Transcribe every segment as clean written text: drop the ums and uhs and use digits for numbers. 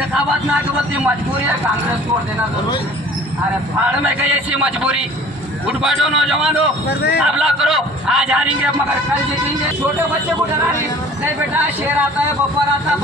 इंतखाबात में आगे बढ़ती मजबूरी है कांग्रेस को वोट देना जरूरी। अरे भाड़ में गई ऐसी मजबूरी। उठ बैठो नौजवानों, मुकाबला करो। आज हारेंगे मगर कल जीतेंगे। छोटे बच्चे को डरा रही नहीं बेटा, शेर आता है बब्बर आता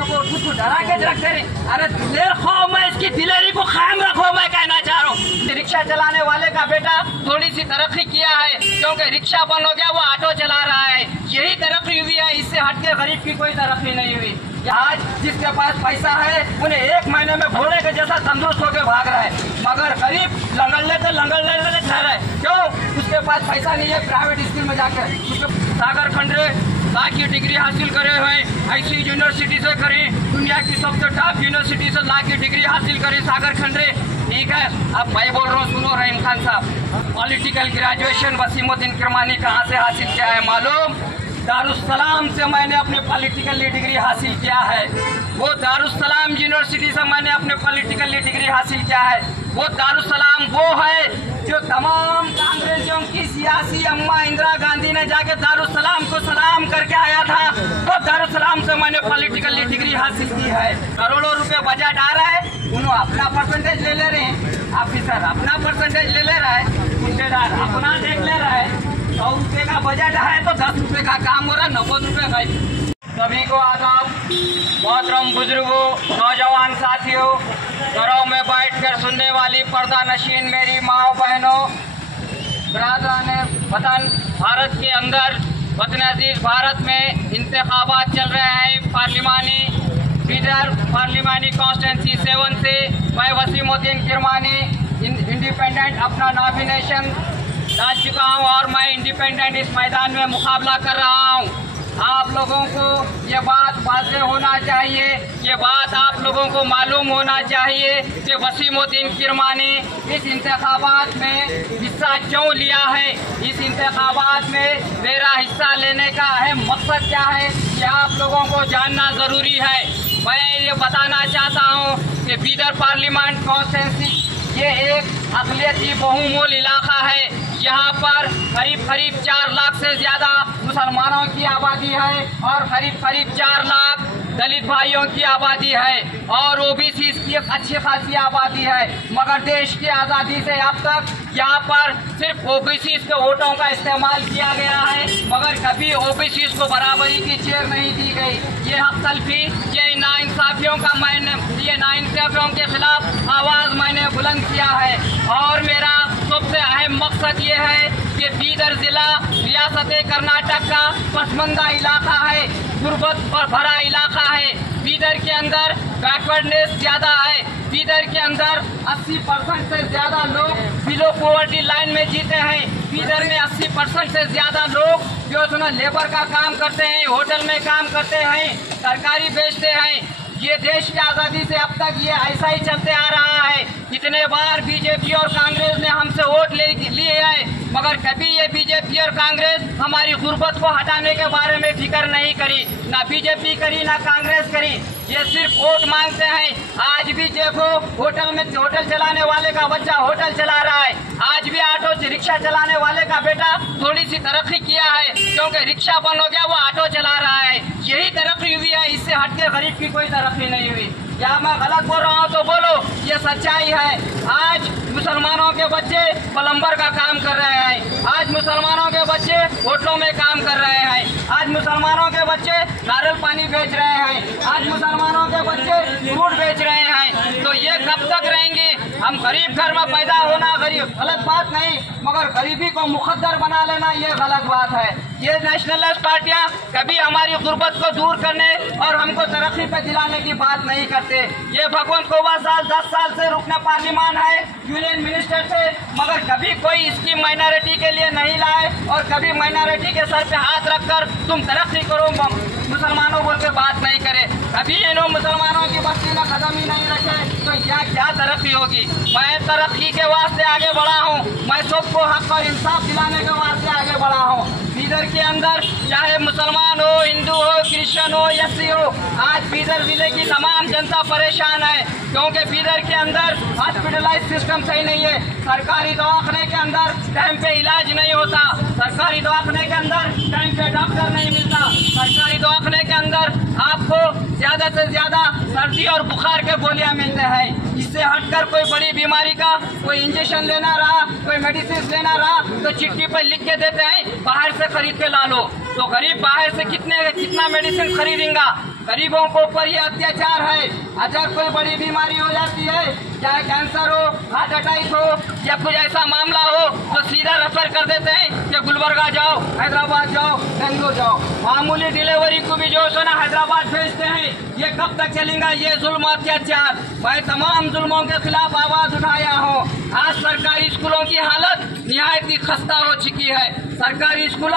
उसको डरा के रखते रहे। अरे दिलेर खो, मैं इसकी दिलेरी को कायम रखो, मैं कहना चाह रहा हूँ। रिक्शा चलाने वाले का बेटा थोड़ी सी तरक्की किया है, क्योंकि रिक्शा बंद हो गया, वो ऑटो चला रहा है। यही तरक्की हुई है, इससे हटके गरीब की कोई तरक्की नहीं हुई। आज जिसके पास पैसा है उन्हें एक महीने में घोड़े के जैसा तंदुरुस्त होकर भाग रहा है, मगर गरीब लंगड़ लेते ठहरा है। क्यों? उसके पास पैसा नहीं है प्राइवेट स्कूल में जाकर। उसके सागर खंडरे लॉ की डिग्री हासिल करे हुए ऐसी यूनिवर्सिटी से करें, दुनिया की सबसे टॉप यूनिवर्सिटी से लॉ की डिग्री हासिल करें सागर खंडरे। ठीक है, अब मैं बोल रहा हूँ, सुनो रहीम खान साहब। पॉलिटिकल ग्रेजुएशन वसीमुद्दीन किरमानी कहाँ से हासिल किया है मालूम? दारुस्सलाम से मैंने अपने पॉलिटिकल डिग्री हासिल किया है। वो दारुस्सलाम यूनिवर्सिटी से मैंने अपने पॉलिटिकल डिग्री हासिल किया है। वो दारुस्सलाम वो है जो तमाम कांग्रेसियों की सियासी अम्मा इंदिरा गांधी ने जाके दारुस्सलाम को सलाम करके आया था। वो दारुस्सलाम से मैंने पॉलिटिकल डिग्री हासिल की है। करोड़ों रुपए बजट आ रहा है, उन्होंने अपना परसेंटेज ले ले रहे हैं। ऑफिसर अपना परसेंटेज ले ले रहा है, ठेकेदार अपना देख ले रहा है। 100 रुपए का बजट है तो 10 रुपए का काम हो रहा है, 90 रुपए का। सभी को आदाब। मोहतरम बुजुर्गों, नौजवान साथियों, घरों में बैठकर सुनने वाली पर्दा नशीन मेरी माओ बहनों, बिरादराने वतन, भारत के अंदर वतन अजीज भारत में इंतखाबात चल रहे हैं। पार्लिमानी बीदर पार्लिमानी कॉन्स्टिट्यूंसी 7 से मैं वसीमुद्दीन किरमानी इंडिपेंडेंट अपना नॉमिनेशन डाल चुका हूँ और मैं इंडिपेंडेंट इस मैदान में मुकाबला कर रहा हूँ। आप लोगों को ये बात वाज़ेह होना चाहिए, ये बात आप लोगों को मालूम होना चाहिए कि वसीमुद्दीन किरमानी इस इंतखाबात में हिस्सा क्यों लिया है। इस इंतखाबात में मेरा हिस्सा लेने का अहम मकसद क्या है, ये आप लोगों को जानना ज़रूरी है। मैं ये बताना चाहता हूँ कि बीदर पार्लियामेंट कॉन्स्टिट्यूंसी ये एक अक़लियती बहुमूल इलाका है। यहाँ पर करीब 4 लाख से ज़्यादा मुसलमानों की आबादी है और करीब 4 लाख दलित भाइयों की आबादी है और ओबीसी की एक अच्छी खासी आबादी है। मगर देश की आज़ादी से अब तक यहाँ पर सिर्फ ओबीसी के वोटों का इस्तेमाल किया गया है, मगर कभी ओबीसी को बराबरी की चेयर नहीं दी गई। ये हक तलफी, ये नाइंसाफियों का ये नाइंसाफियों के खिलाफ आवाज़ मैंने बुलंद किया है। और मेरा सबसे अहम मकसद ये है कि बीदर ज़िला रियासत कर्नाटक का पसमानदा इलाका है, गुर्बत पर भरा इलाका है। बीदर के अंदर बैकवर्डनेस ज़्यादा है। बीदर के अंदर 80% से ज़्यादा लोग बिलो पॉवर्टी लाइन में जीते हैं। बीदर में 80% से ज़्यादा लोग जो लेबर का काम करते हैं, होटल में काम करते हैं, तरकारी बेचते हैं। ये देश की आज़ादी से अब तक ये ऐसा ही चलते आ रहा है। इतने बार बीजेपी और कांग्रेस ने हमसे वोट लिए हैं, मगर कभी ये बीजेपी और कांग्रेस हमारी गुर्बत को हटाने के बारे में फिक्र नहीं करी। ना बीजेपी करी ना कांग्रेस करी, ये सिर्फ वोट मांगते हैं। आज भी देखो होटल चलाने वाले का बच्चा होटल चला रहा है। आज भी ऑटो रिक्शा चलाने वाले का बेटा थोड़ी सी तरक्की किया है, क्योंकि रिक्शा बंद हो गया, वो ऑटो चला रहा है। यही तरक्की हुई है, इससे हटके गरीब की कोई तरक्की नहीं हुई। या मैं गलत बोल रहा हूँ तो बोलो, ये सच्चाई है। आज मुसलमानों के बच्चे प्लम्बर का काम कर रहे हैं, आज मुसलमानों के बच्चे होटलों में काम कर रहे हैं, आज मुसलमानों के बच्चे नारियल पानी बेच रहे हैं, आज मुसलमानों के बच्चे फ्रूट बेच रहे हैं। तो ये कब तक रहेंगे? हम गरीब घर में पैदा होना गरीब गलत बात नहीं, मगर गरीबी को मुकद्दर बना लेना ये गलत बात है। ये नेशनलिस्ट पार्टियां कभी हमारी गुर्बत को दूर करने और हमको तरक्की पे दिलाने की बात नहीं करते। ये भगवंत कोबा साल 10 साल से रुकना पार्लियामान है यूनियन मिनिस्टर से, मगर कभी कोई स्कीम माइनॉरिटी के लिए नहीं लाए और कभी माइनॉरिटी के सर पे हाथ रखकर तुम तरक्की करो मुसलमानों बोल के बात नहीं करे। कभी इन्होंने मुसलमानों की बस्ती में कदम ही नहीं रखे, तो यहाँ क्या तरक्की होगी? मैं तरक्की के वास्ते आगे बढ़ा हूँ, मैं सबको हक और इंसाफ दिलाने के वास्ते आगे बढ़ा हूँ। बीदर के अंदर चाहे मुसलमान हो, हिंदू हो, क्रिश्चियन हो या सिख हो, आज बीदर जिले की तमाम जनता परेशान है। क्योंकि बीदर के अंदर हॉस्पिटलाइज सिस्टम सही नहीं है। सरकारी दवाखाने के अंदर टाइम पे इलाज नहीं होता, सरकारी दवाखाने के अंदर टाइम पे डॉक्टर नहीं मिलता, सरकारी दवाखाने के अंदर आपको ज्यादा से ज्यादा सर्दी और बुखार के गोलियां मिलते हैं। इससे हटकर कोई बड़ी बीमारी का कोई इंजेक्शन लेना रहा, कोई मेडिसिन लेना रहा तो चिट्ठी पर लिख के देते हैं बाहर से खरीद के ला लो। तो गरीब बाहर से कितना मेडिसिन खरीदेगा? गरीबों को ऊपर ये अत्याचार है। अगर कोई बड़ी बीमारी हो जाती है, चाहे कैंसर हो, हार्ट अटैक हो या कुछ ऐसा मामला हो तो सीधा रेफर कर देते हैं कि गुलबर्गा जाओ, हैदराबाद जाओ, बेंगलोर जाओ। मामूली डिलीवरी को भी जो है ना हैदराबाद भेजते हैं। ये कब तक चलेगा ये जुल्म अत्याचार? मैं तमाम जुल्मों के खिलाफ आवाज उठाया हूँ। आज सरकारी स्कूलों की हालत निहायत ही खस्ता हो चुकी है। सरकारी स्कूल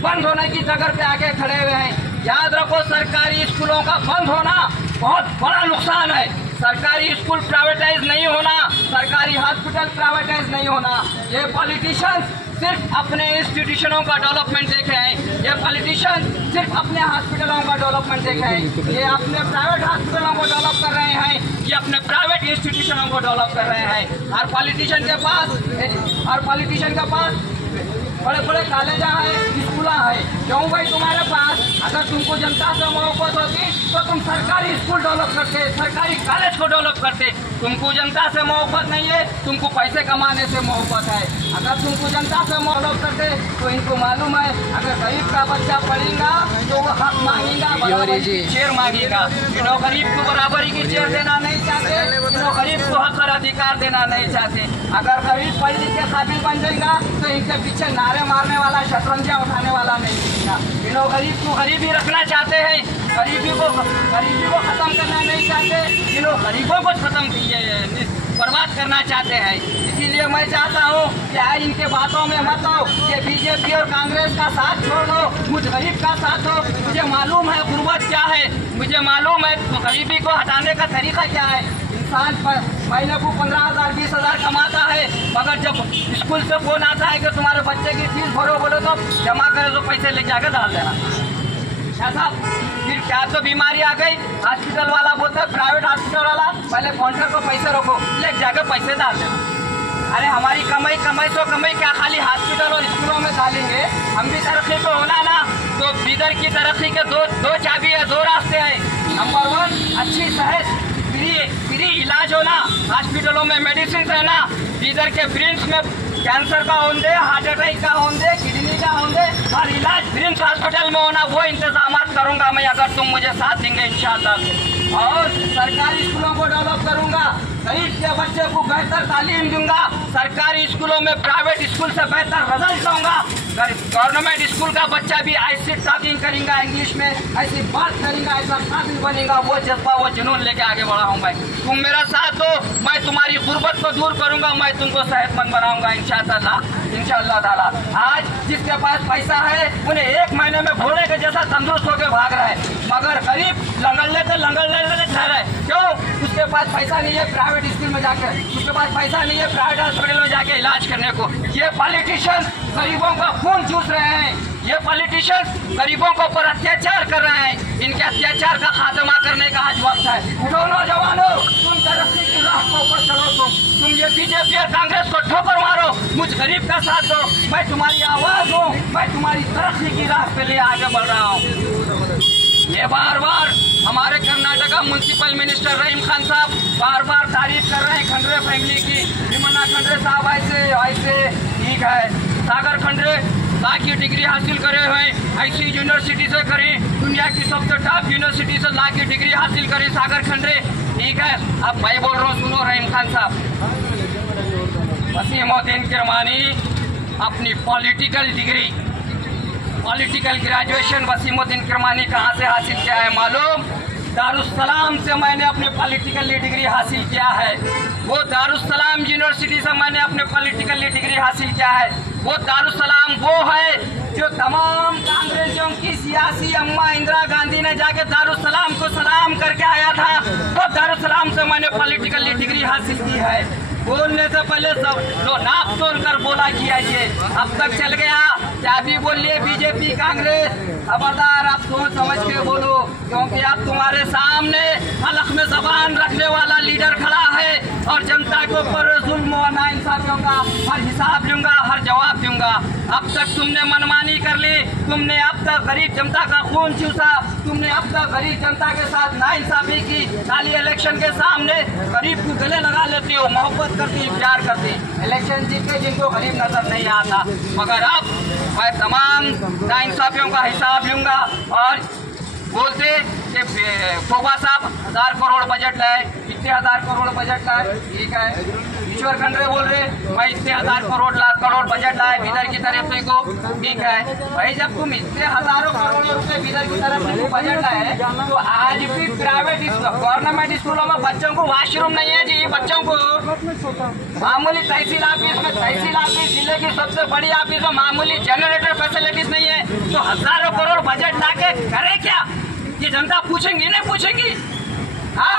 बंद होने की जगह पे आके खड़े हुए हैं। याद रखो, सरकारी स्कूलों का बंद होना बहुत बड़ा नुकसान है। सरकारी स्कूल प्राइवेटाइज नहीं होना, सरकारी हॉस्पिटल प्राइवेटाइज नहीं होना। ये पॉलिटिशियंस सिर्फ अपने इंस्टीट्यूशनों का डेवलपमेंट देख रहे हैं, ये पॉलिटिशियन सिर्फ अपने हॉस्पिटलों का डेवलपमेंट देख रहे हैं, ये अपने प्राइवेट हॉस्पिटलों को डेवलप कर रहे हैं, ये अपने प्राइवेट इंस्टीट्यूशनों को डेवलप कर रहे हैं। और पॉलिटिशियन के पास बड़े बड़े कॉलेज है, स्कूल है। क्यों भाई तुम्हारे पास? अगर तुमको जनता से मोहब्बत होती तो तुम सरकारी स्कूल डेवलप करते, सरकारी कॉलेज को डेवलप करते। तुमको जनता से मोहब्बत नहीं है, तुमको पैसे कमाने से मोहब्बत है। अगर तुमको जनता से मोहब्बत करते तो इनको मालूम है अगर गरीब का बच्चा पढ़ेगा तो वो हक मांगेगा, शेयर मांगेगा। इन्हों गरीब को बराबरी की चेयर देना नहीं चाहते, इन्हों गरीब को हक और अधिकार देना नहीं चाहते। अगर गरीब पढ़ लिख के काबिल बन जाएगा तो इनके पीछे नारे मारने वाला, शतरंजियां उठाने वाला नहीं दिखेगा। इन्हों गरीब को गरीब ही रखना चाहते हैं, गरीबी को खत्म करना नहीं चाहते। इन्हों गरीबों को खत्म बर्बाद करना चाहते हैं। इसीलिए मैं चाहता हूँ कि आज इनके बातों में मत आओ कि बीजेपी और कांग्रेस का साथ छोड़ दो, मुझ गरीब का साथ हो। मुझे मालूम है गुर्बत क्या है, मुझे मालूम है गरीबी को हटाने का तरीका क्या है। इंसान महीने को 15,000 20,000 कमाता है, मगर जब स्कूल से फोन आता है कि तुम्हारे बच्चे की फीस भरो, बोलो तो जमा करे तो पैसे लेके आकर डाल देना। ऐसा फिर क्या तो बीमारी आ गई, हॉस्पिटल वाला बोलता है, प्राइवेट हॉस्पिटल वाला पहले काउंटर को पैसे रखो, ले जाकर पैसे डाल देना। अरे हमारी कमाई तो कमाई क्या खाली हॉस्पिटल और स्कूलों में डालेंगे? हम भी तरक्की को होना ना। तो बीदर की तरक्की के दो चाबी है, दो रास्ते हैं। नंबर 1 अच्छी सेहत, फ्री इलाज होना, हॉस्पिटलों में मेडिसिन रहना। बीदर के ब्रिम्स में कैंसर का होंगे, हार्ट अटैक का होंगे, किडनी का होंगे और इलाज ब्रिम्स हॉस्पिटल में होना, वो इंतजाम करूंगा मैं अगर तुम मुझे साथ देंगे इंशाअल्लाह। और सरकारी स्कूलों को डेवलप करूंगा, गरीब के बच्चे को बेहतर तालीम दूंगा, सरकारी स्कूलों में प्राइवेट स्कूल से बेहतर रिजल्ट दूंगा। गवर्नमेंट स्कूल का बच्चा भी ऐसी टॉकिंग करेगा, इंग्लिश में ऐसी बात करेगा, ऐसा काबिल बनेगा। वो जज्बा, वो जुनून लेके आगे बढ़ा हूँ मैं। तुम मेरा साथ दो, मैं तुम्हारी गुर्बत को दूर करूंगा, मैं तुमको सेहतमंद बनाऊंगा इंशाअल्लाह ताला। आज जिसके पास पैसा है उन्हें 1 महीने में घोड़े के जैसा तंदुरुस्त होकर भाग रहा है, मगर गरीब लंगड़ लेते रह रहे। क्यों? उसके पास पैसा नहीं है प्राइवेट स्कूल में जाकर, उसके पास पैसा नहीं है प्राइवेट हॉस्पिटल में जाके इलाज करने को। ये पॉलिटिशियन गरीबों का खून चूस रहे हैं, ये पॉलिटिशियन गरीबों को ऊपर अत्याचार कर रहे हैं। इनके अत्याचार का खात्मा करने का आज वक्त है। उठो नौजवानों, तुम तरक्की की राह को ऊपर चलो। तुम ये बीजेपी और कांग्रेस को ठोकर मारो, मुझ गरीब का साथ दो। मैं तुम्हारी आवाज हूँ, मैं तुम्हारी तरक्की की राह पे लिए आगे बढ़ रहा हूँ। ये बार बार हमारे कर्नाटका म्यूनसिपल मिनिस्टर रहीम खान साहब बार बार तारीफ कर रहे हैं खंडरे फैमिली की। भीमन्ना खंडरे साहब ऐसे ठीक है। सागर खंडरे लॉ की डिग्री हासिल करे हुए, ऐसी यूनिवर्सिटी से करी, दुनिया की सबसे टॉप यूनिवर्सिटी से लॉ की डिग्री हासिल करी सागर खंडरे, ठीक है। अब मैं बोल रहा हूँ, सुनो रहीम खान साहब। वसीमुद्दीन किरमानी अपनी पॉलिटिकल ग्रेजुएशन वसीमुद्दीन किरमानी कहाँ से हासिल किया है मालूम? दारुस्सलाम से मैंने अपने पॉलिटिकल डिग्री हासिल किया है। वो दारुस्सलाम यूनिवर्सिटी से मैंने अपने पॉलिटिकल डिग्री हासिल किया है। वो दारुस्सलाम वो है जो तमाम कांग्रेसियों की सियासी अम्मा इंदिरा गांधी ने जाके दारुस्सलाम को सलाम करके आया था। वो दारुस्सलाम से मैंने पॉलिटिकल डिग्री हासिल की है। बोलने से पहले सब जो नाप तोल कर बोला किया, ये अब तक चल गया। क्या भी बोलिए बीजेपी कांग्रेस, खबरदार आप सोच समझ के बोलो, क्योंकि अब तुम्हारे सामने हलक में जबान रखने वाला लीडर के ऊपर जुल्म और नाइंसाफियों का हर हिसाब लूंगा, हर जवाब दूंगा। अब तक तुमने मनमानी कर ली, तुमने अब तक गरीब जनता का खून चूसा, तुमने अब तक गरीब जनता के साथ नाइंसाफी की। खाली इलेक्शन के सामने गरीब को गले लगा लेती हो, मोहब्बत करती, प्यार करती। इलेक्शन जीत के जिनको गरीब नजर नहीं आता, मगर अब मैं तमाम नाइंसाफियों का हिसाब लूंगा। और बोलते कि शोभा साहब 1000 करोड़ बजट लाए, इतने 1000 करोड़ बजट लाए, ठीक है। ईश्वर खंडरे बोल रहे मैं इतने 1000 करोड़ बजट लाए बिदर की तरफ से को, ठीक है। भाई जब तुम इतने हजारों करोड़ रुपए बिदर की तरफ से बजट लाए, तो आज भी प्राइवेट गवर्नमेंट स्कूलों में बच्चों को वॉशरूम नहीं है जी। बच्चों को मामूली तहसील ऑफिस जिले की सबसे बड़ी ऑफिस में मामूली जनरेटर फैसिलिटीज नहीं है, तो हजारों करोड़ बजट ला के करे क्या? ये जनता पूछेंगी नहीं पूछेंगी? हाँ,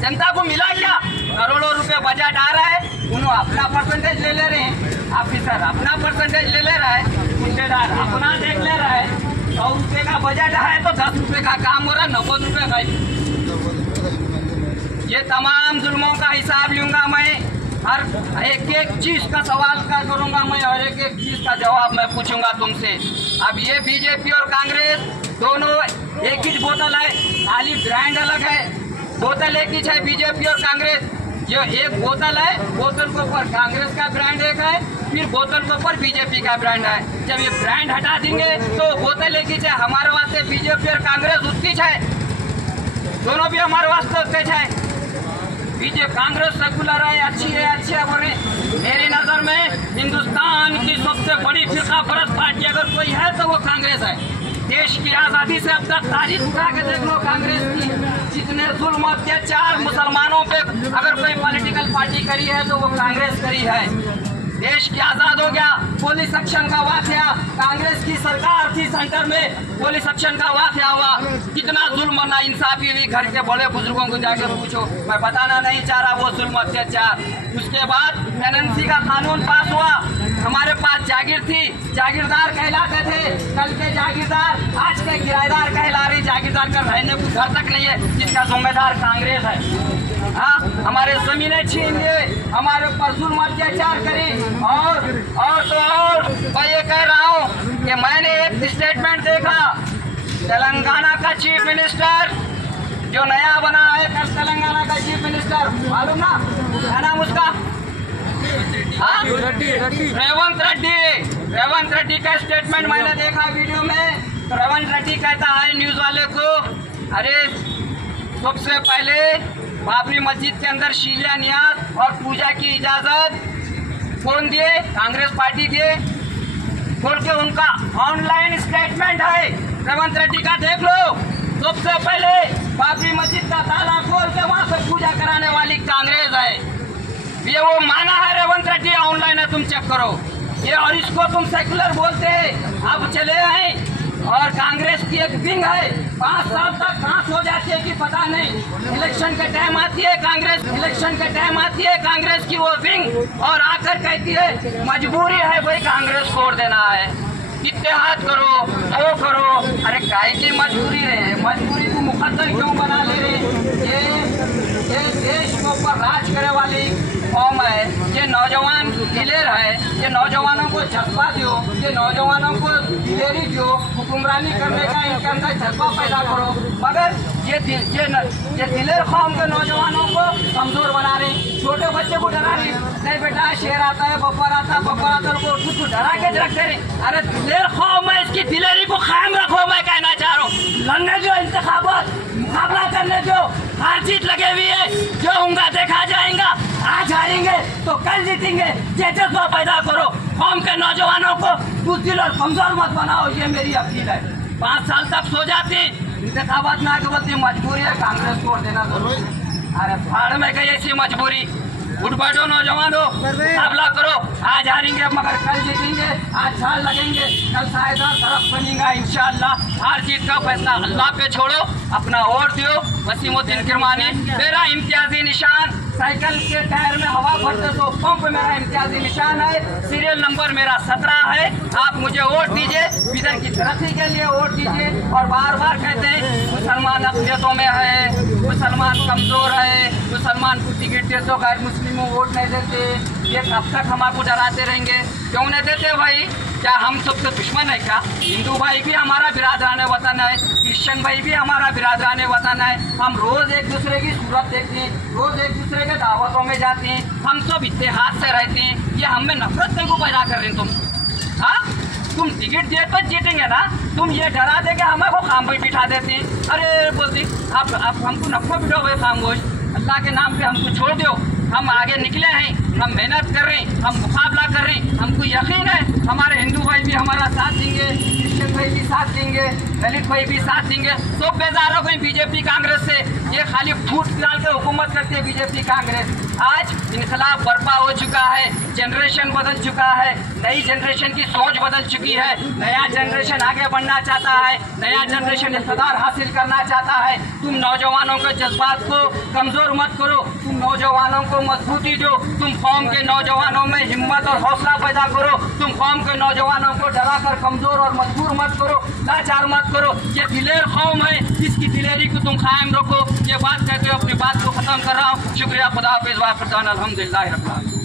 जनता को मिला क्या? करोड़ों रुपए बजट आ रहा है, उन्होंने अपना परसेंटेज ले रहे हैं, ऑफिसर अपना परसेंटेज ले रहा है, ठेकेदार अपना देख ले रहा है। 100 रुपए का बजट है तो 10 रुपए का काम हो रहा है, 90 रुपए का। ये तमाम जुल्मों का हिसाब लूंगा मैं, हर एक चीज का सवाल का करूंगा मैं, और एक चीज का जवाब मैं पूछूंगा तुमसे। अब ये बीजेपी और कांग्रेस दोनों एक ही बोतल है, खाली ब्रांड अलग है। बोतल एक ही है बीजेपी और कांग्रेस। जो एक बोतल है, बोतल के ऊपर कांग्रेस का ब्रांड एक है, फिर बोतल के ऊपर बीजेपी का ब्रांड है। जब ये ब्रांड हटा देंगे तो बोतल एक ही है। हमारे वास्ते बीजेपी और कांग्रेस उसकी है, दोनों भी हमारे वास्ते उसके है। बीजेपी कांग्रेस सेकुलर है, अच्छी है बोले। मेरी नजर में हिंदुस्तान की सबसे बड़ी फिरका परस्त पार्टी अगर कोई है तो वो कांग्रेस है। देश की आजादी से अब तक तारीख उठा के देख लो, कांग्रेस की जितने जुल्म अत्याचार मुसलमानों पे अगर कोई पॉलिटिकल पार्टी करी है तो वो कांग्रेस करी है। देश की आजाद हो गया, पुलिस एक्शन का वाकया, कांग्रेस की सरकार थी सेंटर में, पुलिस एक्शन का वाकया हुआ, कितना जुल्म ना इंसाफी हुई। घर के बड़े बुजुर्गों को जाकर पूछो, मैं बताना नहीं चाह रहा वो जुल्म अत्याचार। उसके बाद टेनेंसी का कानून पास हुआ, हमारे पास जागीर थी, जागीरदार कहलाते थे, कल के जागीरदार आज के किराएदार कहला रही। जागीरदार का रहने को घर तक नहीं है, जिसका जिम्मेदार कांग्रेस है। हाँ, हमारे जमीनें छीन लिए, हमारे ऊपर जुल्म अत्याचार करी। और मैं ये कह रहा हूँ कि मैंने एक स्टेटमेंट देखा, तेलंगाना का चीफ मिनिस्टर जो नया बना है, कल तेलंगाना का चीफ मिनिस्टर मालूम ना, क्या नाम उसका? रेवंत रेड्डी का स्टेटमेंट मैंने देखा वीडियो में। तो रेवंत रेड्डी कहता है न्यूज वाले को, अरे सबसे पहले बाबरी मस्जिद के अंदर शिलान्यास और पूजा की इजाजत कौन दिए? कांग्रेस पार्टी दिए। खोल के उनका ऑनलाइन स्टेटमेंट है रेवंत रेड्डी का, देख लो। सबसे पहले बाबरी मस्जिद का ताला खोल के वहां से पूजा कराने वाली कांग्रेस है। ये वो माना है रेवंत रेड्डी, ऑनलाइन है, तुम चेक करो ये। और इसको तुम सेकुलर बोलते हैं। अब चले आए और कांग्रेस की एक विंग है, 5 साल तक कहाँ सो जाती है कि पता नहीं। इलेक्शन के टाइम आती है कांग्रेस, कांग्रेस की वो विंग, और आकर कहती है मजबूरी है भाई कांग्रेस को वोट देना है, इत्तेहाद करो, वो करो। अरे काय की मजबूरी है? मजबूरी को मुकद्दर क्यों बना ले रहे? ये देश के ऊपर राज करे वाली कौम है, ये नौजवान दिलेर है, ये नौजवानों को जज्बा दो, ये नौजवानों को दिलेरी दो, हुक्मरानी करने का इनके अंदर जज्बा पैदा करो। मगर ये दिलेर कौम के नौजवानों को कमजोर बना रहे, छोटे बच्चे को डरा रहे। नहीं बेटा, शेर आता है, बब्बर आता है, उसको डरा के रखते रहे। अरे दिलेर कौम है, इसकी दिलेरी को कायम रखो, मैं कहना चाह रहा हूँ। लड़ने जो इंतखाबात मुकाबला करने जो हार जीत लगे हुई है, जो होगा देखा जाएगा। आज हारेंगे तो कल जीतेंगे, ये जज्बा पैदा करो। कौम के नौजवानों को बुज़दिल और कमजोर मत बनाओ, ये मेरी अपील है। 5 साल तक सो जाती, इंतखाबात में आगे बढ़ती, मजबूरी है कांग्रेस को वोट देना जरूरी। अरे भाड़ में गई ऐसी मजबूरी। उठ बैठो नौजवानों, मुकाबला करो। आज हारेंगे मगर कल जीतेंगे, आज साल लगेंगे, कल शायद तरफ बनेगा इंशाअल्लाह। हार जीत का फैसला अल्लाह पे छोड़ो, अपना वोट दो। वसीमुद्दीन किरमानी, मेरा इम्तियाजी निशान साइकिल के टायर में हवा भरते तो पंप मेरा इम्तियाजी निशान है, सीरियल नंबर मेरा 17 है। आप मुझे वोट दीजिए, इधर की तरक्की के लिए वोट दीजिए। और बार बार कहते हैं मुसलमान अक़लियतों में है, मुसलमान कमज़ोर है, मुसलमान को टिकट दे तो गैर मुस्लिमों वोट नहीं देते। ये कब तक हम आपको डराते रहेंगे? क्यों नहीं देते भाई? क्या हम सबसे दुश्मन है क्या? हिंदू भाई भी हमारा बिरादरान वतन है, क्रिश्चियन भाई भी हमारा बिरादरान वतन है। हम रोज़ एक दूसरे की सूरत देखते हैं, रोज़ एक दूसरे के दावतों में जाते हैं, हम सब इत्तेहाद से रहते हैं। ये हमें नफरत नहीं को पैदा कर रहे हैं तुम। हाँ, तुम टिकट दिए तो जीतेंगे ना? तुम ये डरा दे के हमें को खाम पे बिठा देते हैं। अरे बोलती आप हमको नफरत बिठो भाई खामोश, अल्लाह के नाम पे हमको छोड़ दो। हम आगे निकले हैं, हम मेहनत कर रहे हैं, हम मुकाबला कर रहे हैं। हमको यकीन है हमारे हिंदू भाई भी हमारा साथ देंगे, क्रिश्चियन भाई भी साथ देंगे, दलित भाई भी साथ देंगे। सब बेजार हो गई बीजेपी कांग्रेस से। ये खाली फूट डाल के हुकूमत करती है बीजेपी कांग्रेस। आज इनकलाब बर्पा हो चुका है, जनरेशन बदल चुका है, नई जनरेशन की सोच बदल चुकी है। नया जनरेशन आगे बढ़ना चाहता है, नया जनरेशन इक़्तिदार हासिल करना चाहता है। तुम नौजवानों के जज्बात को कमज़ोर मत करो, तुम नौजवानों को मजबूती दो। तुम कौम के नौजवानों में हिम्मत और हौसला पैदा करो। तुम कौम के नौजवानों को डराकर कमज़ोर और मजबूर मत करो, लाचार मत करो। ये दिलेर कौम है, इसकी दिलेरी को तुम कायम रखो। ये बात कहते हुए अपनी बात को ख़त्म कर रहा हूँ। शुक्रिया, खुदा हाफ़िज़, वाक़िफ़, अल्हम्दुलिल्लाह रब्बिल आलमीन।